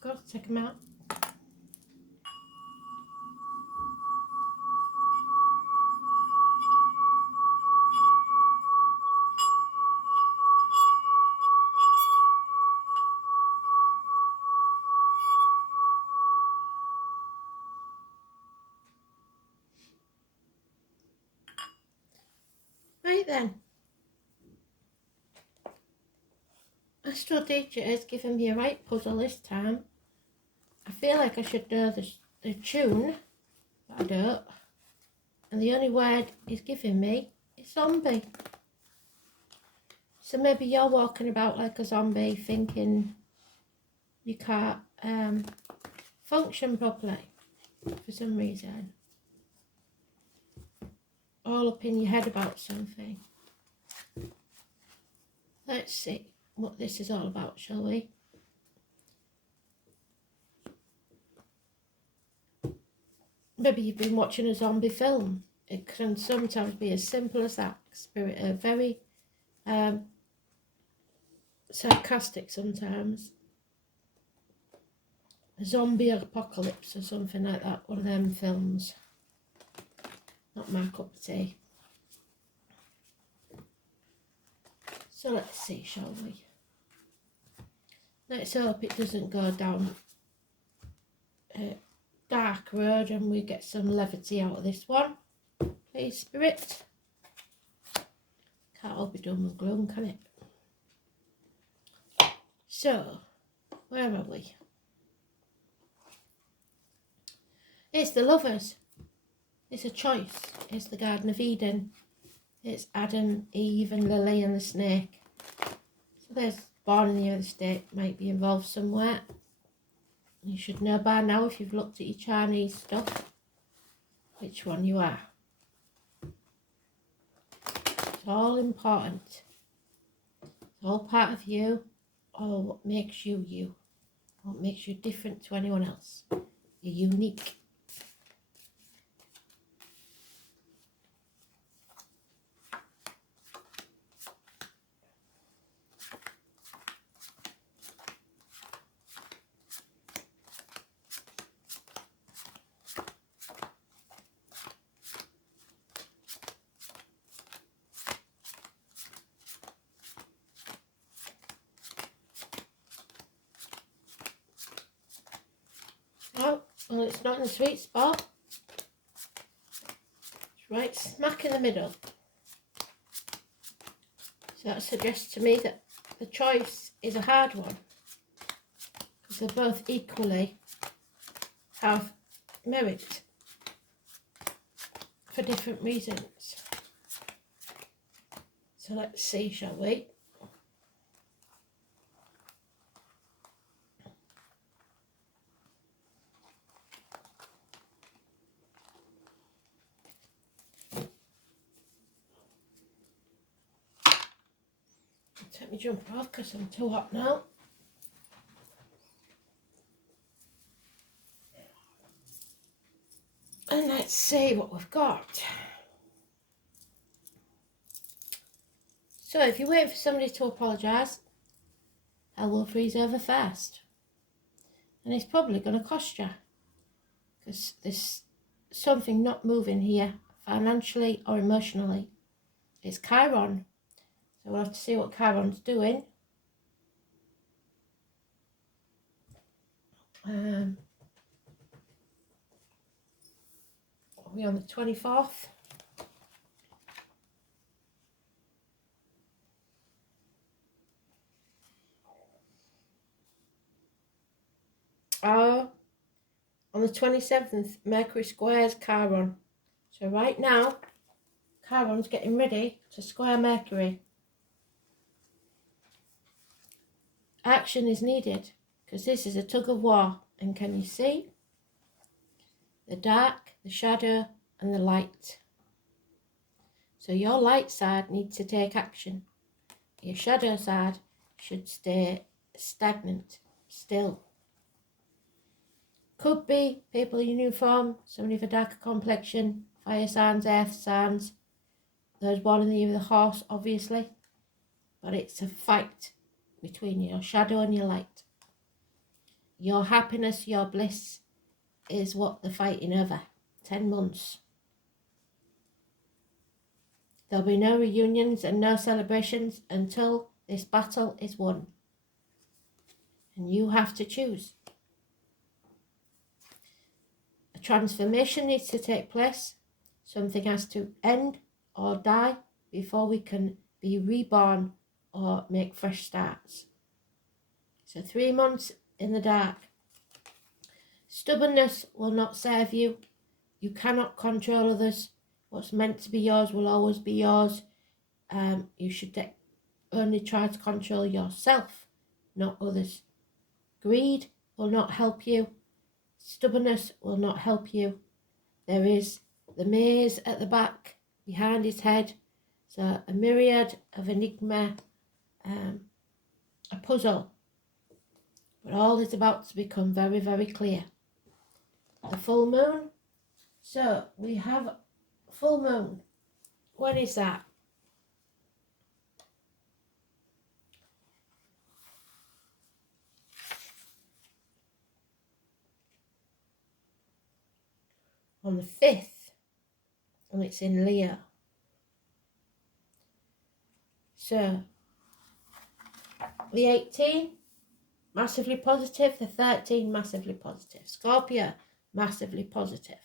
forgot to take them out. Right then. Astrology has given me a right puzzle this time. I feel like I should know the tune, but I don't. And the only word he's giving me is zombie. So maybe you're walking about like a zombie thinking you can't function properly for some reason. All up in your head about something. Let's see what this is all about, shall we? Maybe you've been watching a zombie film. It can sometimes be as simple as that. Very sarcastic sometimes. A zombie apocalypse or something like that. One of them films. Not my cup of tea. So let's see, shall we? Let's hope it doesn't go down a dark road and we get some levity out of this one. Please, Spirit. Can't all be doom and gloom, can it? So, where are we? It's the lovers. It's a choice. It's the Garden of Eden. It's Adam, Eve and Lily and the snake. So there's born in the other state, might be involved somewhere. You should know by now if you've looked at your Chinese stuff, which one you are. It's all important. It's all part of you, all what makes you you. What makes you different to anyone else. You're unique. Oh, well, it's not in the sweet spot. It's right smack in the middle. So that suggests to me that the choice is a hard one. Because they both equally have merit for different reasons. So let's see, shall we? Let me jump off because I'm too hot now. And let's see what we've got. So if you're waiting for somebody to apologise, hell will freeze over first. And it's probably going to cost you. Because there's something not moving here, financially or emotionally. It's Chiron. So we'll have to see what Chiron's doing. Are we on the 24th? Oh, on the 27th, Mercury squares Chiron. So right now, Chiron's getting ready to square Mercury. Action is needed because this is a tug of war. And can you see? The dark, the shadow and the light. So your light side needs to take action. Your shadow side should stay stagnant, still. Could be people in uniform, somebody of a darker complexion, fire signs, earth signs. Those born in the year of the horse, obviously. But it's a fight between your shadow and your light. Your happiness, your bliss is what they're fighting over. 10 months. There'll be no reunions and no celebrations until this battle is won. And you have to choose. A transformation needs to take place. Something has to end or die before we can be reborn or make fresh starts. So 3 months in the dark. Stubbornness will not serve you. You cannot control others. What's meant to be yours will always be yours. You should only try to control yourself, not others. Greed will not help you. Stubbornness will not help you. There is the maze at the back behind his head. So a myriad of enigma, a puzzle. But all is about to become very, very clear. The full moon. So we have full moon. When is that? On the 5th, and it's in Leo. So the 18, massively positive. The 13, massively positive. Scorpio, massively positive.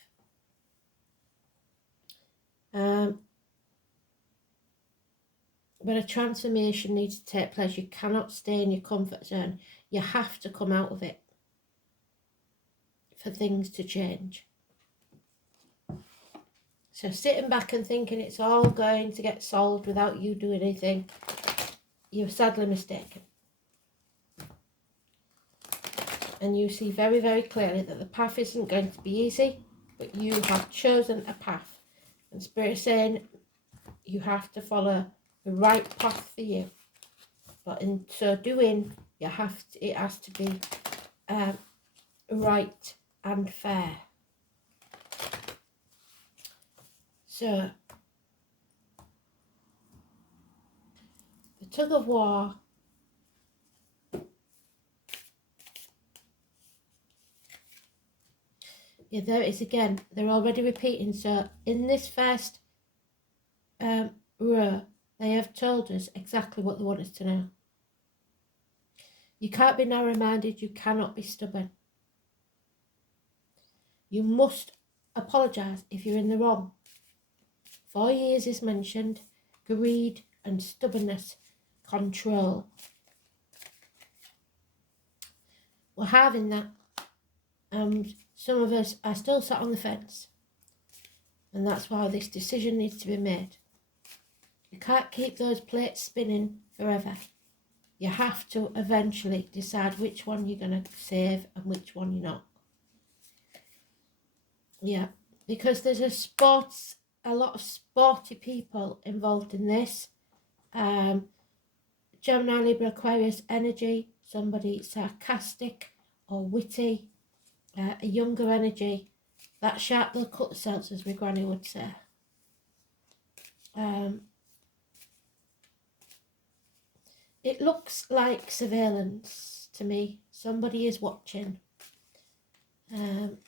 But a transformation needs to take place. You cannot stay in your comfort zone. You have to come out of it for things to change. So sitting back and thinking it's all going to get solved without you doing anything, you're sadly mistaken. And you see very, very clearly that the path isn't going to be easy, but you have chosen a path. And Spirit is saying you have to follow the right path for you. But in so doing, it has to be right and fair. So, the tug of war there it is again. They're already repeating. So, in this first row, they have told us exactly what they want us to know. You can't be narrow-minded. You cannot be stubborn. You must apologise if you're in the wrong. 4 years is mentioned. Greed and stubbornness. Control. We're having that. And some of us are still sat on the fence. And that's why this decision needs to be made. You can't keep those plates spinning forever. You have to eventually decide which one you're going to save and which one you're not. Yeah, because there's a lot of sporty people involved in this. Gemini, Libra, Aquarius energy, somebody sarcastic or witty, a younger energy. That sharp, they'll cut themselves, as my granny would say. It looks like surveillance to me. Somebody is watching. But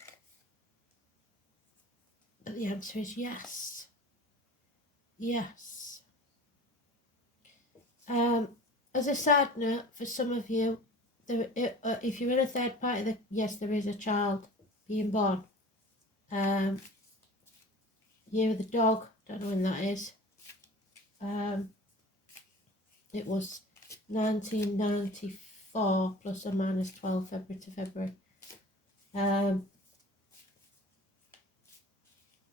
the answer is yes. Yes. As a side note, for some of you, if you're in a third party, yes, there is a child being born. Year of the dog, don't know when that is. It was 1994 plus or minus 12 February to February.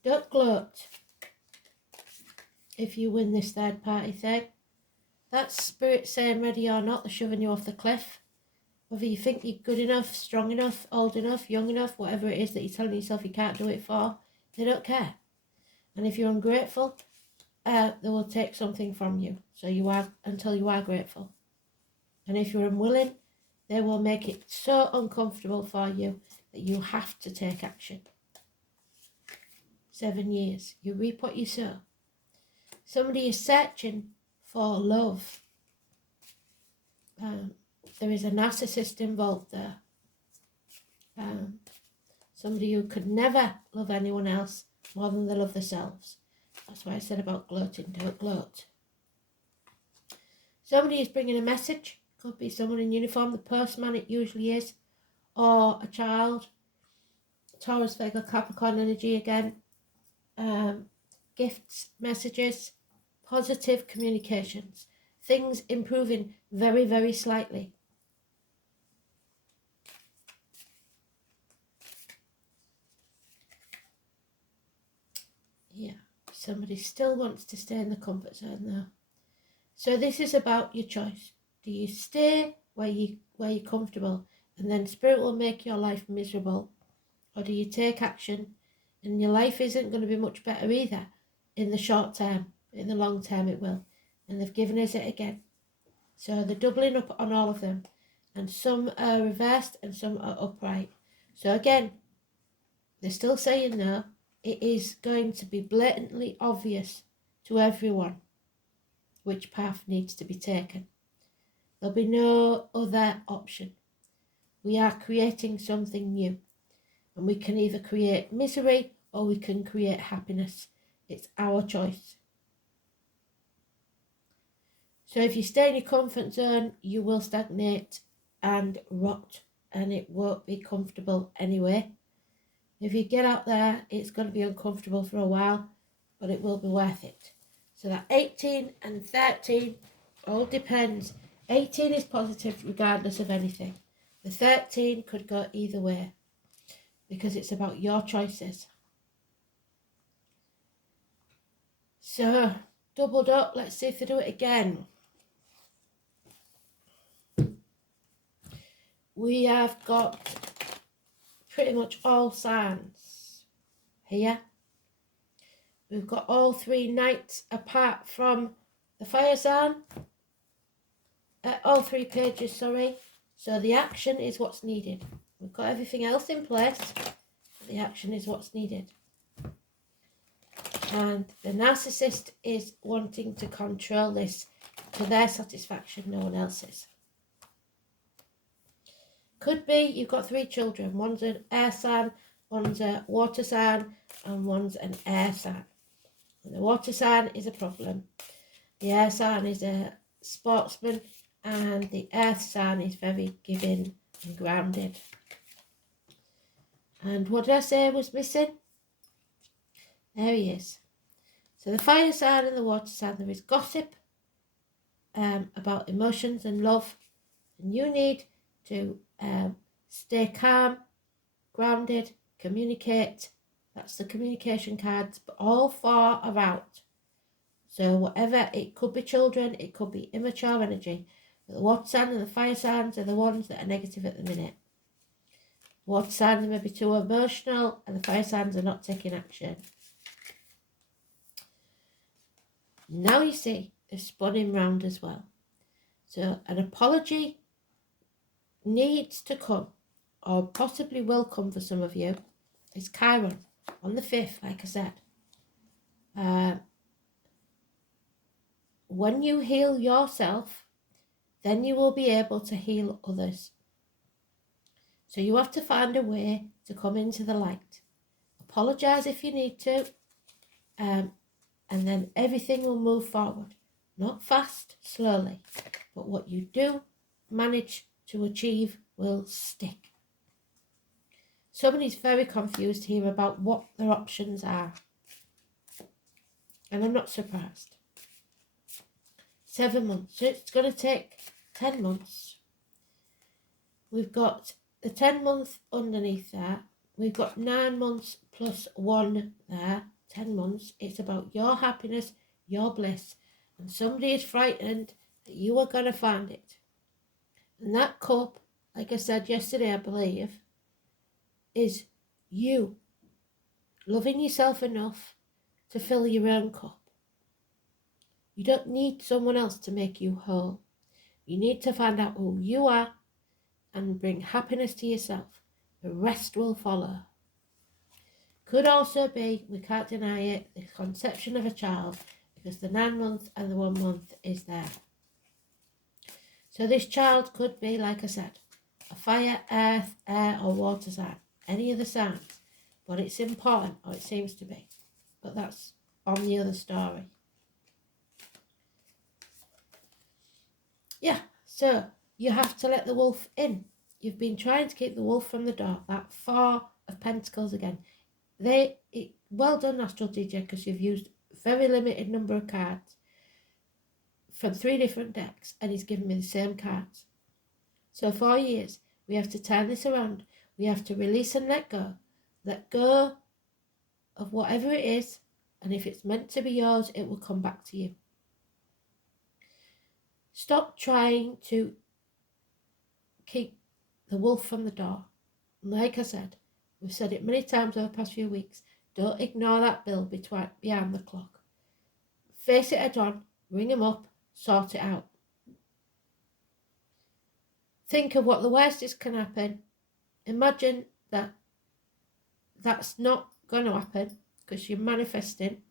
Don't gloat if you win this third party thing. That's Spirit saying ready or not, they're shoving you off the cliff. Whether you think you're good enough, strong enough, old enough, young enough, whatever it is that you're telling yourself you can't do it for, they don't care. And if you're ungrateful, they will take something from you. So you are until you are grateful. And if you're unwilling, they will make it so uncomfortable for you that you have to take action. 7 years. You reap what you sow. Somebody is searching for love. There is a narcissist involved there. Somebody who could never love anyone else more than they love themselves. That's why I said about gloating, don't gloat. Somebody is bringing a message. Could be someone in uniform, the postman it usually is, or a child. Taurus, Virgo, Capricorn energy again. Gifts, messages, positive communications. Things improving very, very slightly. Yeah, somebody still wants to stay in the comfort zone though. So this is about your choice. Do you stay where you're comfortable and then spirit will make your life miserable? Or do you take action and your life isn't going to be much better either in the short term? In the long term it will. And they've given us it again. So they're doubling up on all of them. And some are reversed and some are upright. So again, they're still saying no. It is going to be blatantly obvious to everyone which path needs to be taken. There'll be no other option. We are creating something new. And we can either create misery or we can create happiness. It's our choice. So if you stay in your comfort zone, you will stagnate and rot. And it won't be comfortable anyway. If you get out there, it's going to be uncomfortable for a while, but it will be worth it. So that 18 and 13 all depends. 18 is positive regardless of anything. The 13 could go either way because it's about your choices. So, doubled up. Let's see if they do it again. We have got pretty much all signs here. We've got all three knights apart from the fire sign. All three pages, sorry. So the action is what's needed. We've got everything else in place. The action is what's needed. And the narcissist is wanting to control this to their satisfaction, no one else's. Could be you've got three children. One's an air sign, one's a water sign, and one's an air sign. And the water sign is a problem. The air sign is a sportsman, and the earth sign is very giving and grounded. And what did I say was missing? There he is. So the fire sign and the water sign, there is gossip about emotions and love. And you need to stay calm, grounded, communicate. That's the communication cards, but all four are out. So whatever, it could be children, it could be immature energy. But the water sign and the fire signs are the ones that are negative at the minute. Water signs may be too emotional and the fire signs are not taking action. Now you see, they've spun him round as well. So an apology needs to come, or possibly will come for some of you. It's Chiron on the 5th, like I said. When you heal yourself, then you will be able to heal others. So you have to find a way to come into the light. Apologise if you need to, and then everything will move forward. Not fast, slowly, but what you do manage to achieve will stick. Somebody's very confused here about what their options are. And I'm not surprised. 7 months. So it's going to take 10 months. We've got the 10 month underneath there. We've got 9 months plus 1 there. 10 months. It's about your happiness, your bliss. And somebody is frightened that you are going to find it. And that cup, like I said yesterday, I believe, is you loving yourself enough to fill your own cup. You don't need someone else to make you whole. You need to find out who you are and bring happiness to yourself. The rest will follow. Could also be, we can't deny it, the conception of a child, because the 9 month and the 1 month is there. So this child could be, like I said, a fire, earth, air or water sign, any of the signs, but it's important, or it seems to be. But that's on the other story. Yeah, so you have to let the wolf in. You've been trying to keep the wolf from the door. That Four of Pentacles again. Well done, Astrology, because you've used a very limited number of cards from 3 different decks, and he's given me the same cards. So 4 years, we have to turn this around. We have to release and let go. Let go of whatever it is, and if it's meant to be yours, it will come back to you. Stop trying to keep the wolf from the door. Like I said, we've said it many times over the past few weeks, don't ignore that bill behind the clock. Face it head on, ring him up, sort it out. Think of what the worst is can happen. Imagine that that's not going to happen because you're manifesting.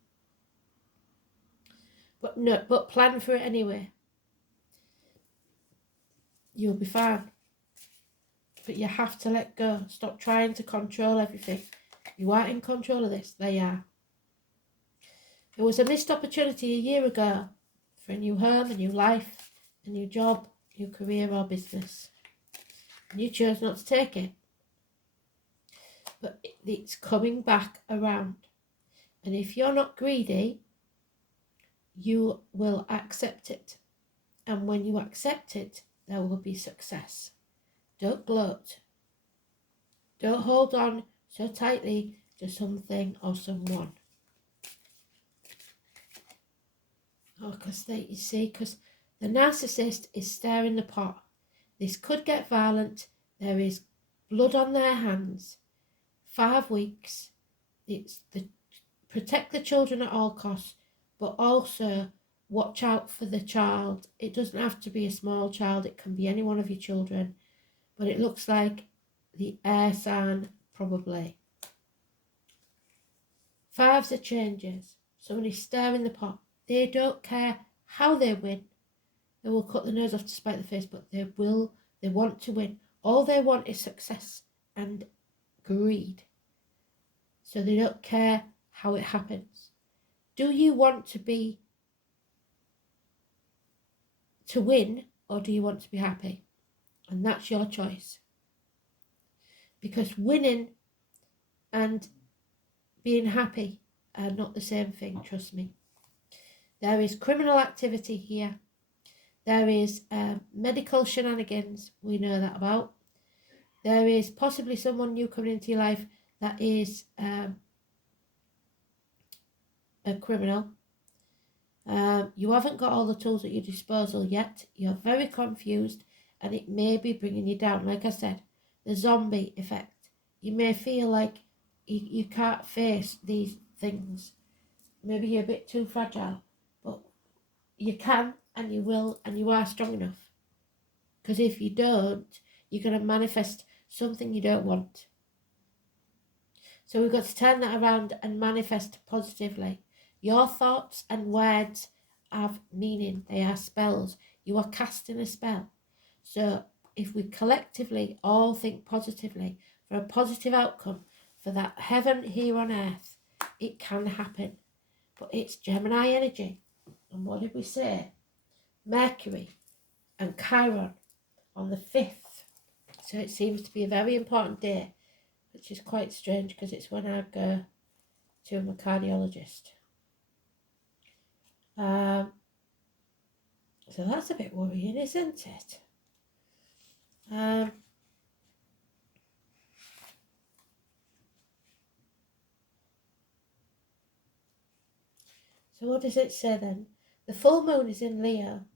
But plan for it anyway. You'll be fine. But you have to let go. Stop trying to control everything. You are in control of this. They are. There was a missed opportunity a year ago for a new home, a new life, a new job, new career or business. And you chose not to take it. But it's coming back around. And if you're not greedy, you will accept it. And when you accept it, there will be success. Don't gloat. Don't hold on so tightly to something or someone. Because the narcissist is stirring the pot. This could get violent. There is blood on their hands. 5 weeks. It's protect the children at all costs, but also watch out for the child. It doesn't have to be a small child. It can be any one of your children. But it looks like the air sign, probably. 5s are changes. Somebody's stirring the pot. They don't care how they win. They will cut the nose off to spite the face, but they want to win. All they want is success and greed. So they don't care how it happens. Do you want to win, or do you want to be happy? And that's your choice. Because winning and being happy are not the same thing, trust me. There is criminal activity here. There is medical shenanigans, we know that about. There is possibly someone new coming into your life that is a criminal. You haven't got all the tools at your disposal yet. You're very confused and it may be bringing you down. Like I said, the zombie effect. You may feel like you can't face these things. Maybe you're a bit too fragile, but you can and you will and you are strong enough. Because if you don't, you're going to manifest something you don't want. So we've got to turn that around and manifest positively. Your thoughts and words have meaning. They are spells. You are casting a spell. So if we collectively all think positively for a positive outcome, for that heaven here on earth, it can happen. But it's Gemini energy. And what did we say? Mercury and Chiron on the 5th. So it seems to be a very important day, which is quite strange because it's when I go to my cardiologist. So that's a bit worrying, isn't it? So what does it say then? The full moon is in Leo.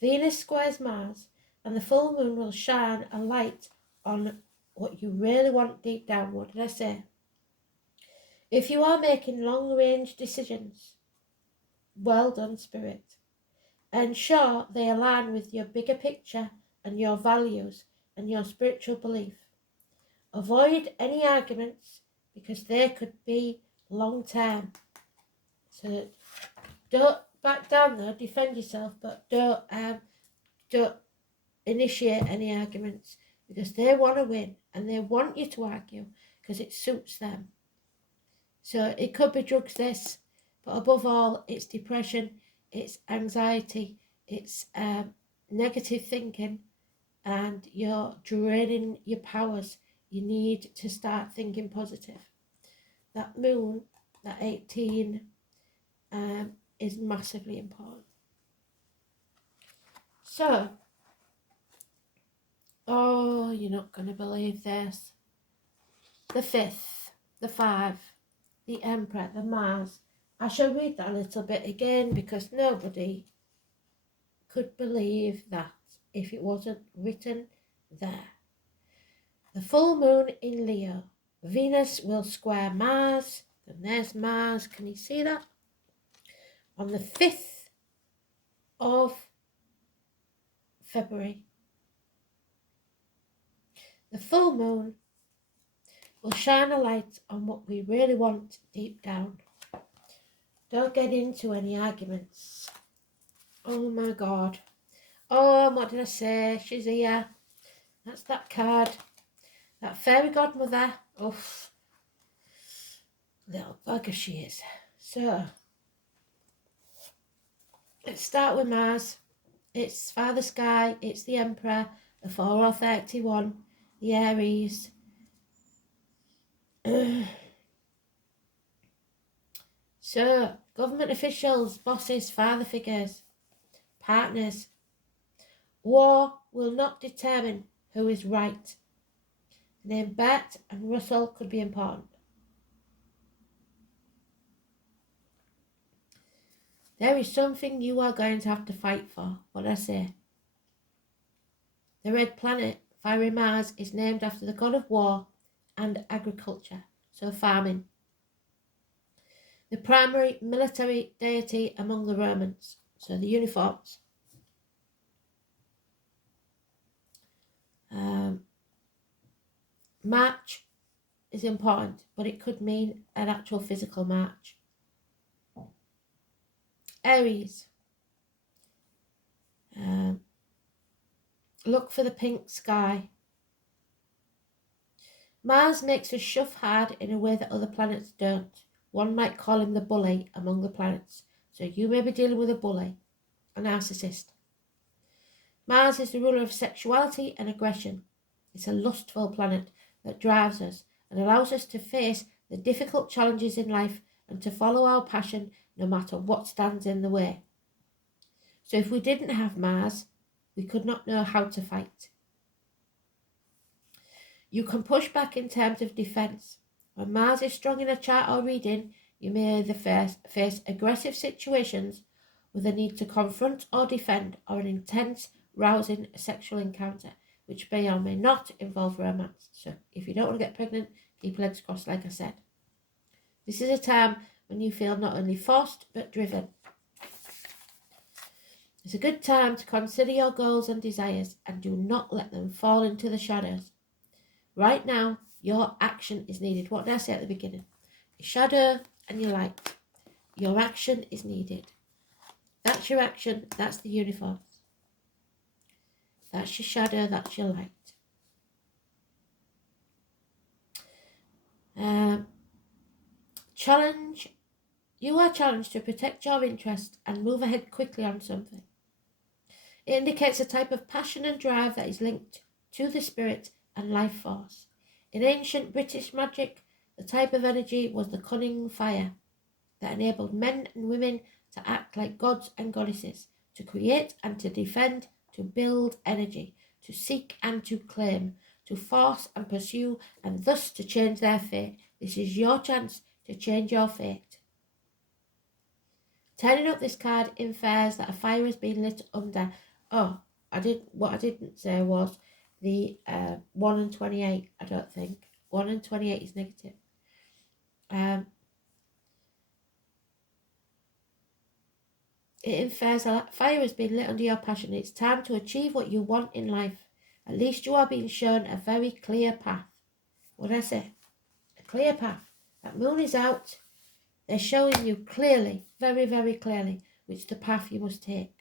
Venus squares Mars, and the full moon will shine a light on what you really want deep down. What did I say? If you are making long-range decisions, well done, Spirit. Ensure they align with your bigger picture and your values and your spiritual belief. Avoid any arguments because they could be long-term. So don't back down though, defend yourself, but don't initiate any arguments because they want to win and they want you to argue because it suits them. So it could be drugs, this, but above all, it's depression, it's anxiety, it's negative thinking, and you're draining your powers. You need to start thinking positive. That moon, that 18, is massively important. So, oh, you're not going to believe this. The 5th, the 5, the Emperor, the Mars. I shall read that a little bit again because nobody could believe that if it wasn't written there. The full moon in Leo. Venus will square Mars. And there's Mars. Can you see that? On the 5th of February. The full moon will shine a light on what we really want deep down. Don't get into any arguments. Oh my God. Oh, what did I say? She's here. That's that card. That fairy godmother. Oof. Little bugger she is. So, let's start with Mars. It's Father Sky. It's the Emperor. The 431. The Aries. So, government officials, bosses, father figures, partners. War will not determine who is right. The name Bert and Russell could be important. There is something you are going to have to fight for. What did I say? The red planet, fiery Mars, is named after the god of war and agriculture, so farming. The primary military deity among the Romans, so the uniforms. March is important, but it could mean an actual physical march. Aries. Look for the pink sky. Mars makes us shove hard in a way that other planets don't. One might call him the bully among the planets. So you may be dealing with a bully, a narcissist. Mars is the ruler of sexuality and aggression. It's a lustful planet that drives us and allows us to face the difficult challenges in life and to follow our passion no matter what stands in the way. So if we didn't have Mars, we could not know how to fight. You can push back in terms of defence. When Mars is strong in a chart or reading, you may either face aggressive situations with a need to confront or defend, or an intense, rousing sexual encounter, which may or may not involve romance. So if you don't want to get pregnant, keep legs crossed like I said. This is a time when you feel not only forced but driven. It's a good time to consider your goals and desires and do not let them fall into the shadows. Right now, your action is needed. What did I say at the beginning? Your shadow and your light. Your action is needed. That's your action. That's the uniforms. That's your shadow. That's your light. Challenge. You are challenged to protect your interest and move ahead quickly on something. It indicates a type of passion and drive that is linked to the spirit and life force. In ancient British magic, the type of energy was the cunning fire that enabled men and women to act like gods and goddesses, to create and to defend, to build energy, to seek and to claim, to force and pursue, and thus to change their fate. This is your chance to change your fate. Turning up this card infers that a fire has been lit under. What I didn't say was the 1 and 28, I don't think. 1 and 28 is negative. It infers that fire has been lit under your passion. It's time to achieve what you want in life. At least you are being shown a very clear path. What did I say? A clear path. That moon is out. They're showing you clearly, very, very clearly, which the path you must take.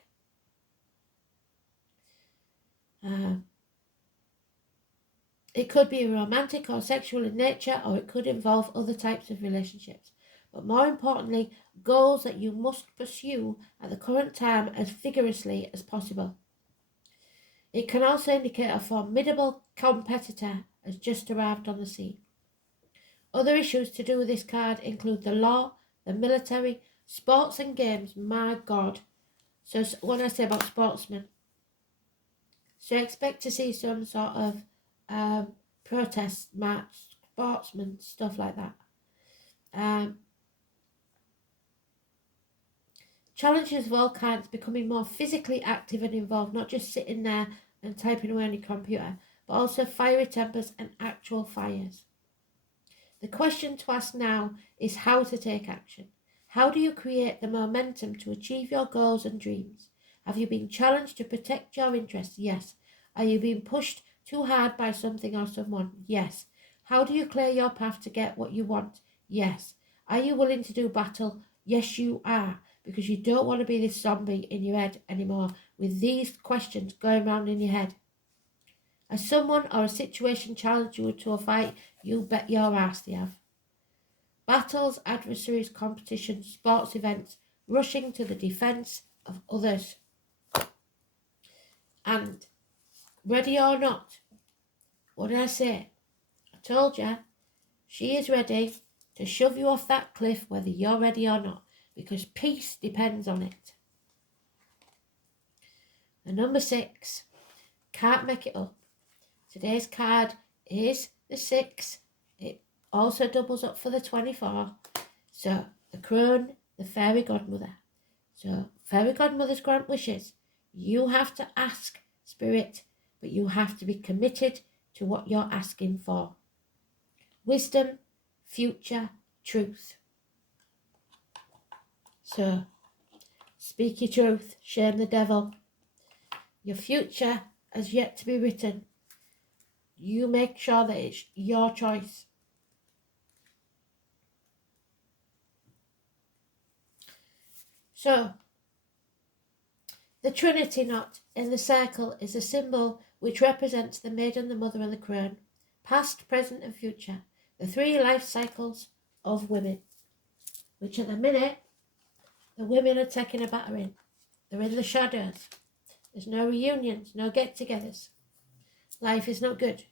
It could be romantic or sexual in nature, or it could involve other types of relationships. But more importantly, goals that you must pursue at the current time as vigorously as possible. It can also indicate a formidable competitor has just arrived on the scene. Other issues to do with this card include the law, the military, sports and games. My God. So when I say about sportsmen, so expect to see some sort of protest march, sportsmen, stuff like that. Challenges of all kinds, becoming more physically active and involved, not just sitting there and typing away on your computer, but also fiery tempers and actual fires. The question to ask now is how to take action. How do you create the momentum to achieve your goals and dreams? Have you been challenged to protect your interests? Yes. Are you being pushed too hard by something or someone? Yes. How do you clear your path to get what you want? Yes. Are you willing to do battle? Yes, you are, because you don't want to be this zombie in your head anymore with these questions going round in your head. Has someone or a situation challenged you to a fight? You bet your ass they have. Battles, adversaries, competitions, sports events, rushing to the defence of others. And ready or not, what did I say? I told you, she is ready to shove you off that cliff whether you're ready or not, because peace depends on it. And number 6, can't make it up. Today's card is the 6. It also doubles up for the 24. So the crone, the fairy godmother. So fairy godmothers grant wishes. You have to ask spirit, but you have to be committed to what you're asking for. Wisdom, future, truth. So speak your truth, shame the devil. Your future has yet to be written. You make sure that it's your choice. So, the Trinity knot in the circle is a symbol which represents the maiden, the mother and the crone, past, present and future, the 3 life cycles of women, which at the minute, the women are taking a battering. They're in the shadows. There's no reunions, no get-togethers. Life is not good.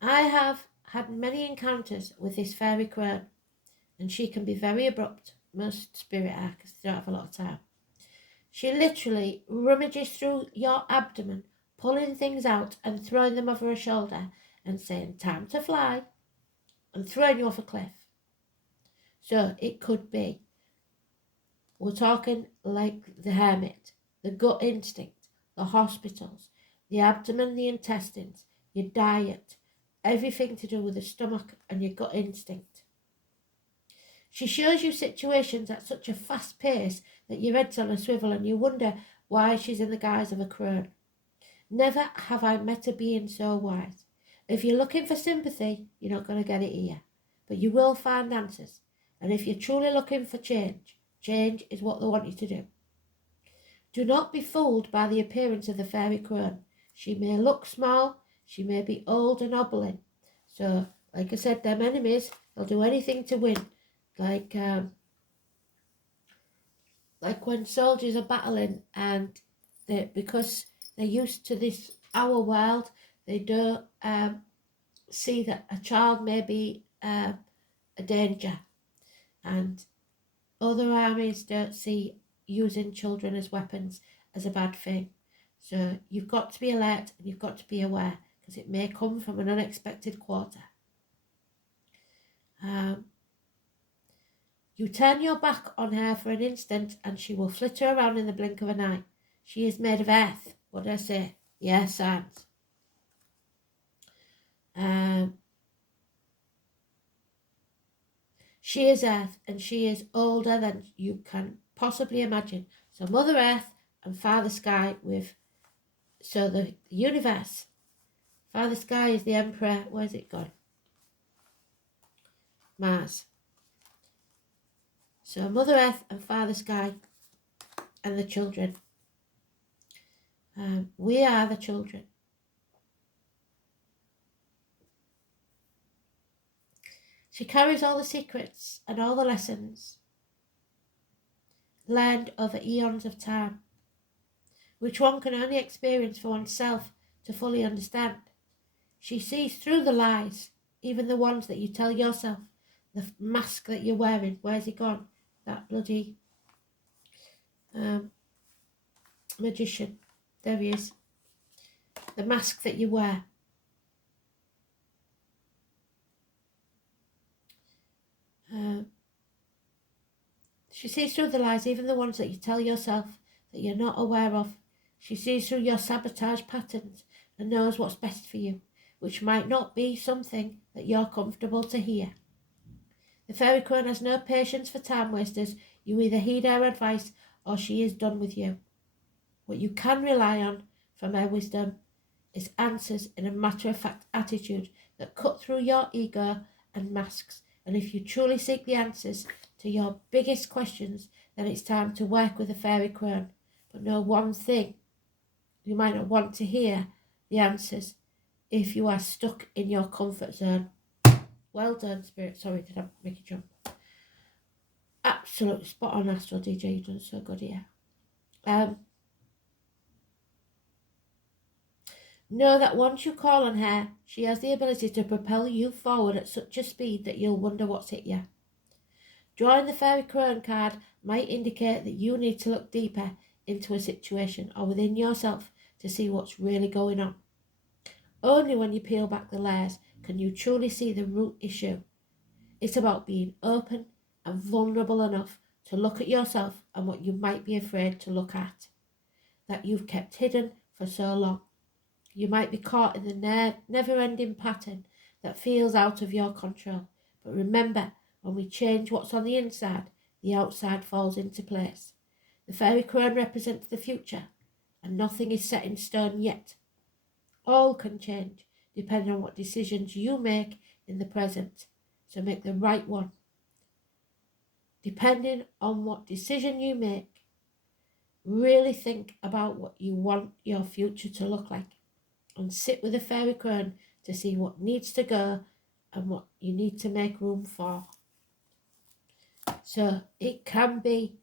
I have had many encounters with this fairy crone, and she can be very abrupt. Most spirit are, because they don't have a lot of time. She literally rummages through your abdomen, pulling things out and throwing them over her shoulder and saying, time to fly, and throwing you off a cliff. So it could be, we're talking like the hermit, the gut instinct, the hospitals, the abdomen, the intestines, your diet, everything to do with the stomach and your gut instinct. She shows you situations at such a fast pace that your head's on a swivel and you wonder why she's in the guise of a crone. Never have I met a being so wise. If you're looking for sympathy, you're not going to get it here. But you will find answers. And if you're truly looking for change, change is what they want you to do. Do not be fooled by the appearance of the fairy crone. She may look small, she may be old and hobbling. So, like I said, them enemies, they'll do anything to win. Like when soldiers are battling and because they're used to this, our world, they don't see that a child may be a danger. And other armies don't see using children as weapons as a bad thing. So you've got to be alert and you've got to be aware, because it may come from an unexpected quarter. You turn your back on her for an instant and she will flitter around in the blink of an eye. She is made of earth. What did I say? Yes, science. She is earth and she is older than you can possibly imagine. So Mother Earth and Father Sky so the universe. Father Sky is the Emperor. Where's it gone? Mars. So Mother Earth and Father Sky and the children. We are the children. She carries all the secrets and all the lessons learned over eons of time, which one can only experience for oneself to fully understand. She sees through the lies, even the ones that you tell yourself. The mask that you're wearing, where's he gone? That bloody magician. There he is. The mask that you wear. She sees through the lies, even the ones that you tell yourself that you're not aware of. She sees through your sabotage patterns and knows what's best for you, which might not be something that you're comfortable to hear. The fairy crone has no patience for time wasters. You either heed her advice or she is done with you. What you can rely on from her wisdom is answers in a matter-of-fact attitude that cut through your ego and masks. And if you truly seek the answers to your biggest questions, then it's time to work with the fairy crone. But know one thing, you might not want to hear the answers if you are stuck in your comfort zone. Well done, Spirit. Sorry, did I make you jump? Absolutely spot on, Astro DJ. You've done so good here. Know that once you call on her, she has the ability to propel you forward at such a speed that you'll wonder what's hit you. Drawing the Fairy Crone card might indicate that you need to look deeper into a situation or within yourself to see what's really going on. Only when you peel back the layers can you truly see the root issue. It's about being open and vulnerable enough to look at yourself and what you might be afraid to look at, that you've kept hidden for so long. You might be caught in the never-ending pattern that feels out of your control. But remember, when we change what's on the inside, the outside falls into place. The Fairy Crone represents the future, and nothing is set in stone yet. All can change, depending on what decisions you make in the present. So make the right one. Depending on what decision you make, really think about what you want your future to look like. And sit with the Fairy Crone to see what needs to go and what you need to make room for. So it can be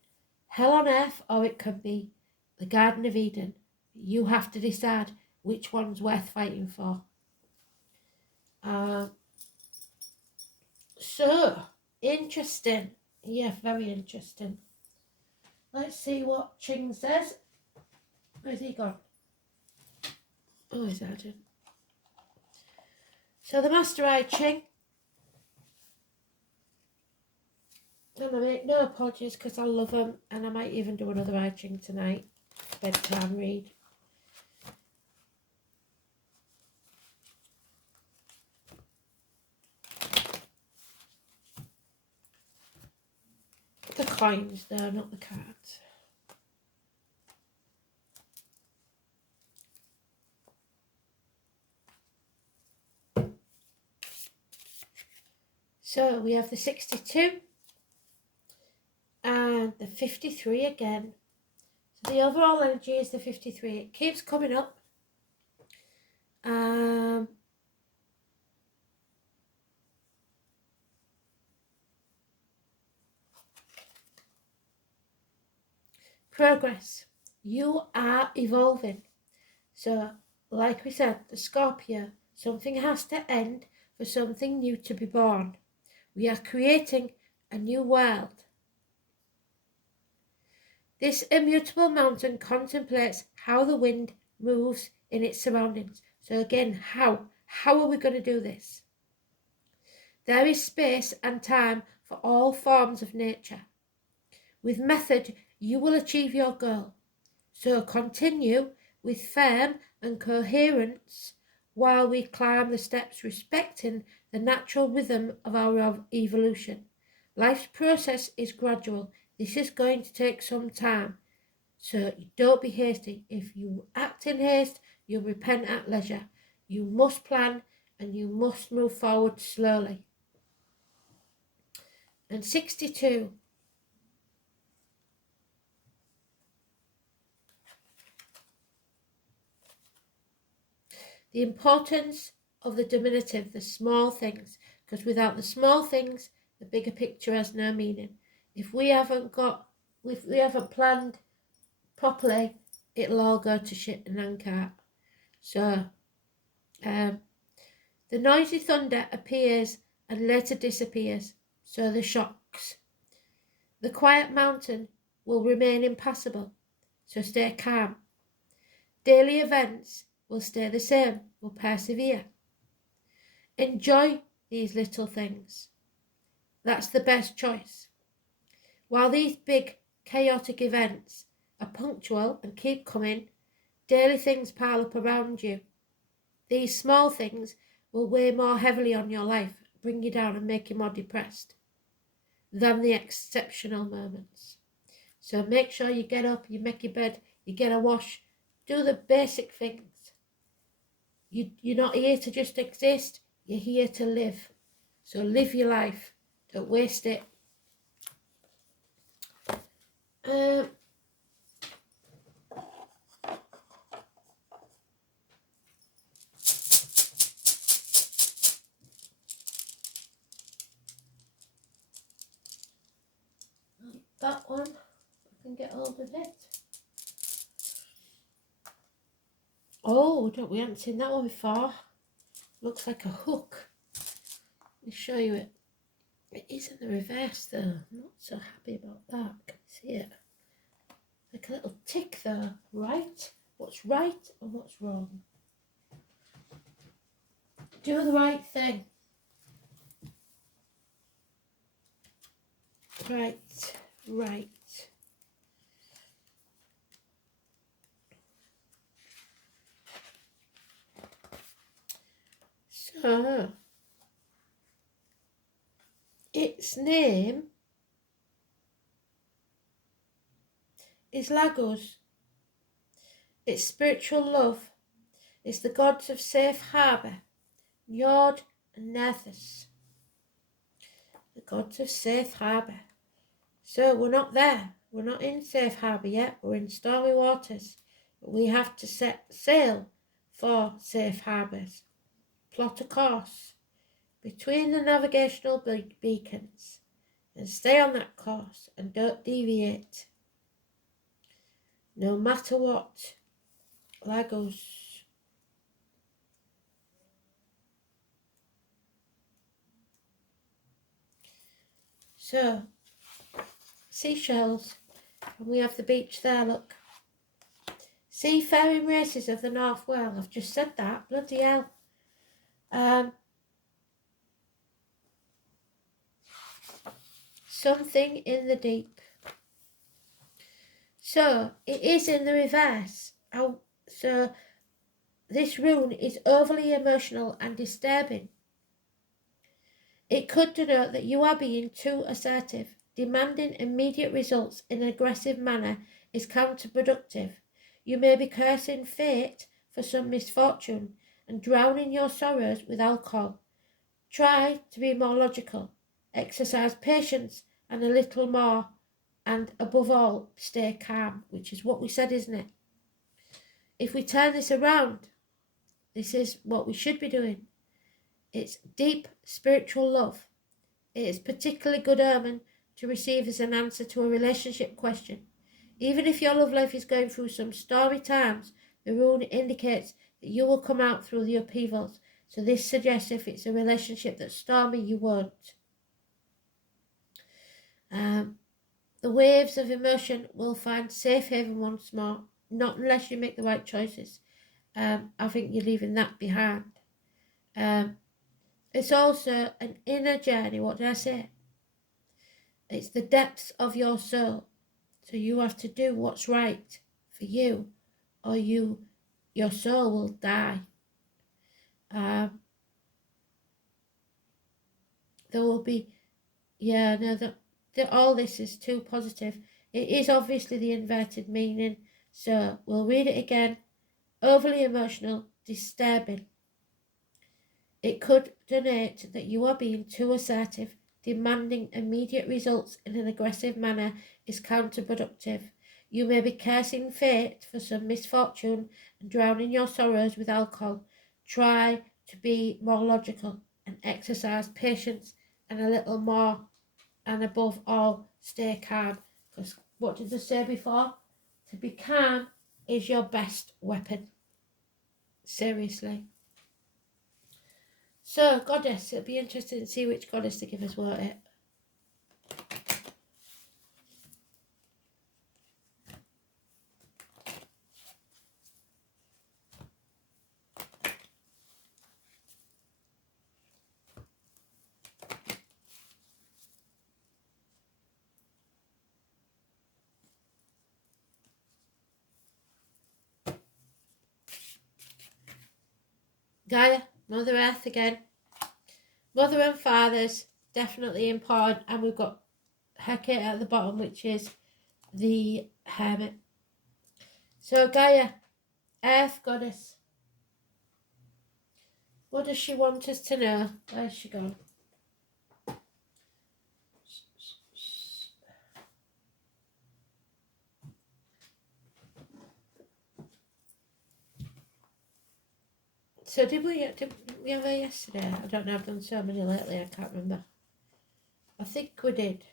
hell on earth or it can be the Garden of Eden. You have to decide which one's worth fighting for. So, interesting. Yeah, very interesting. Let's see what Ching says. Where's he gone? Oh, he's out. So the Master I Ching. And I make no apologies because I love them, and I might even do another I Ching tonight. Bedtime read. The coins though, not the cards. So we have the 62 and the 53 again. So the overall energy is the 53. It keeps coming up. Progress. You are evolving. So, like we said, the Scorpio, something has to end for something new to be born. We are creating a new world. This immutable mountain contemplates how the wind moves in its surroundings. So again, how are we going to do this? There is space and time for all forms of nature. With method, you will achieve your goal. So continue with firm and coherence while we climb the steps respecting the natural rhythm of our evolution. Life's process is gradual. This is going to take some time. So don't be hasty. If you act in haste, you'll repent at leisure. You must plan and you must move forward slowly. And 62. The importance of the diminutive, the small things, because without the small things, the bigger picture has no meaning. If we haven't planned properly, it'll all go to shit and handcart. So, the noisy thunder appears and later disappears, so the shocks. The quiet mountain will remain impassable, so stay calm. Daily events will stay the same, will persevere. Enjoy these little things. That's the best choice. While these big, chaotic events are punctual and keep coming, daily things pile up around you. These small things will weigh more heavily on your life, bring you down and make you more depressed than the exceptional moments. So make sure you get up, you make your bed, you get a wash, do the basic things. You're not here to just exist, you're here to live. So live your life, don't waste it. That one, I can get hold of it. Oh, we haven't seen that one before. Looks like a hook. Let me show you it. It is in the reverse though. I'm not so happy about that. Can you see it? Like a little tick there. Right? What's right and what's wrong? Do the right thing. Right. So, its name is Lagos. It's spiritual love. It's the gods of safe harbour, Njord and Nerthus. The gods of safe harbour. So we're not there. We're not in safe harbour yet. We're in stormy waters. But we have to set sail for safe harbours. Plot a course between the navigational beacons and stay on that course and don't deviate. No matter what. Lagos. So, seashells, and we have the beach there, look. Seafaring races of the North Wales. I've just said that, bloody hell. Something in the deep. So, it is in the reverse. So, this rune is overly emotional and disturbing. It could denote that you are being too assertive. Demanding immediate results in an aggressive manner is counterproductive. You may be cursing fate for some misfortune and drowning your sorrows with alcohol. Try to be more logical. Exercise patience and a little more. And above all, stay calm, which is what we said, isn't it? If we turn this around, this is what we should be doing. It's deep spiritual love. It is particularly good omen to receive as an answer to a relationship question. Even if your love life is going through some stormy times, the rune indicates that you will come out through the upheavals. So this suggests if it's a relationship that's stormy, you won't. The waves of emotion will find safe haven once more, not unless you make the right choices. I think you're leaving that behind. It's also an inner journey. What did I say? It's the depths of your soul. So you have to do what's right for you, or your soul will die. There will be, all this is too positive. It is obviously the inverted meaning. So we'll read it again. Overly emotional, disturbing. It could denote that you are being too assertive. Demanding immediate results in an aggressive manner is counterproductive. You may be cursing fate for some misfortune and drowning your sorrows with alcohol. Try to be more logical. and exercise patience and a little more, and above all, stay calm. Because what did they say before? To be calm is your best weapon. Seriously. So, goddess, it'll be interesting to see which goddess to give us, won't it? Gaia, Mother Earth again. Mother and Fathers, definitely important. And we've got Hecate at the bottom, which is the Hermit. So Gaia, Earth Goddess. What does she want us to know? Where's she gone? So did we have her yesterday? I don't know, I've done so many lately, I can't remember. I think we did.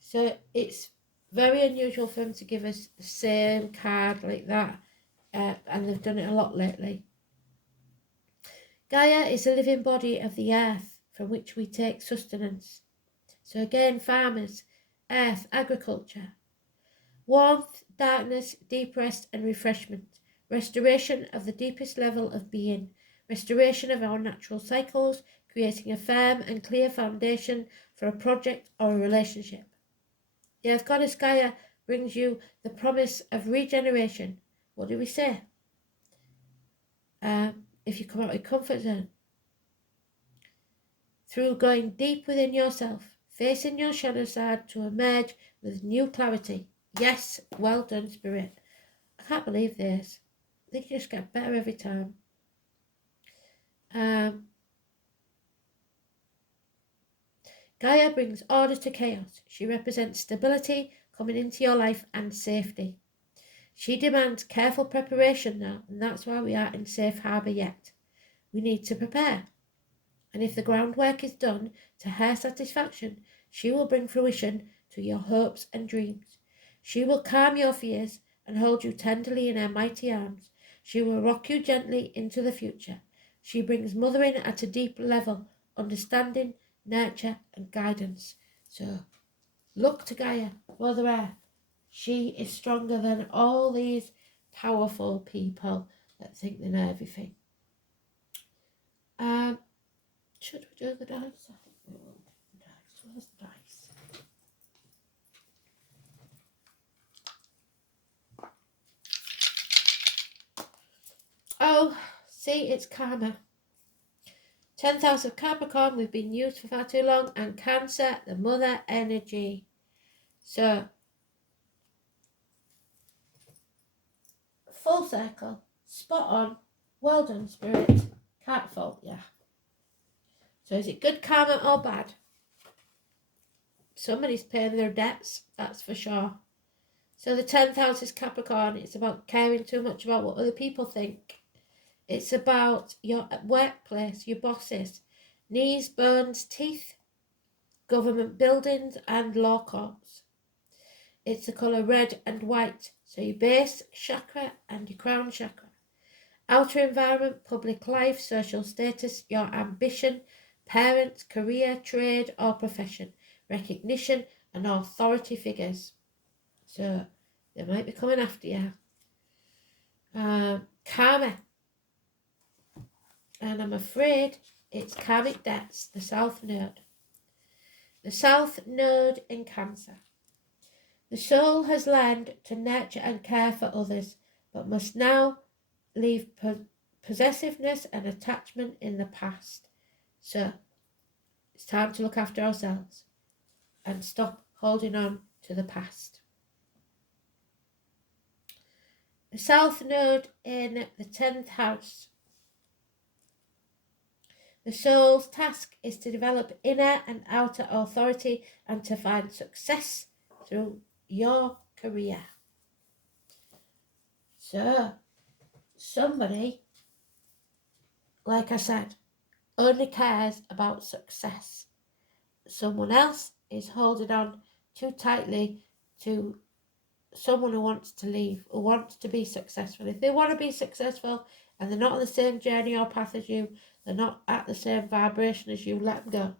So it's very unusual for them to give us the same card like that. And they've done it a lot lately. Gaia is a living body of the earth from which we take sustenance. So again, farmers, earth, agriculture. Warmth, darkness, deep rest and refreshment. Restoration of the deepest level of being. Restoration of our natural cycles, creating a firm and clear foundation for a project or a relationship. The Earth Goddess Gaia brings you the promise of regeneration. What do we say? If you come out of your comfort zone. Through going deep within yourself, facing your shadow side to emerge with new clarity. Yes, well done, Spirit. I can't believe this. They just get better every time. Gaia brings order to chaos. She represents stability coming into your life and safety. She demands careful preparation now, and that's why we aren't in safe harbour yet. We need to prepare. And if the groundwork is done to her satisfaction, she will bring fruition to your hopes and dreams. She will calm your fears and hold you tenderly in her mighty arms. She will rock you gently into the future. She brings mothering at a deep level, understanding, nurture and guidance. So look to Gaia, Mother Earth. She is stronger than all these powerful people that think they know everything. Should we do the dice? Where's the dice? Oh, see, it's karma. 10th house of Capricorn, we've been used for far too long, and Cancer, the mother energy. So, full circle, spot on, well done, Spirit. Can't fault ya. So is it good karma or bad? Somebody's paying their debts, that's for sure. So the 10th house is Capricorn. It's about caring too much about what other people think. It's about your workplace, your bosses, knees, bones, teeth, government buildings and law courts. It's the colour red and white. So your base chakra and your crown chakra. Outer environment, public life, social status, your ambition, parents, career, trade or profession, recognition and authority figures. So they might be coming after you. Karma. And I'm afraid it's karmic debts, the South Node. The South Node in Cancer. The soul has learned to nurture and care for others, but must now leave possessiveness and attachment in the past. So it's time to look after ourselves and stop holding on to the past. The South Node in the 10th house. The soul's task is to develop inner and outer authority and to find success through your career. So, somebody like I said, only cares about success. Someone else is holding on too tightly to someone who wants to leave, who wants to be successful. If they want to be successful and they're not on the same journey or path as you, they're not at the same vibration as you, let them go.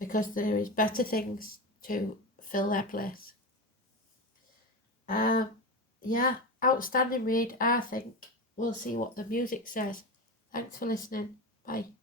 Because there is better things to fill their place. Yeah, outstanding read, I think. We'll see what the music says. Thanks for listening. Bye.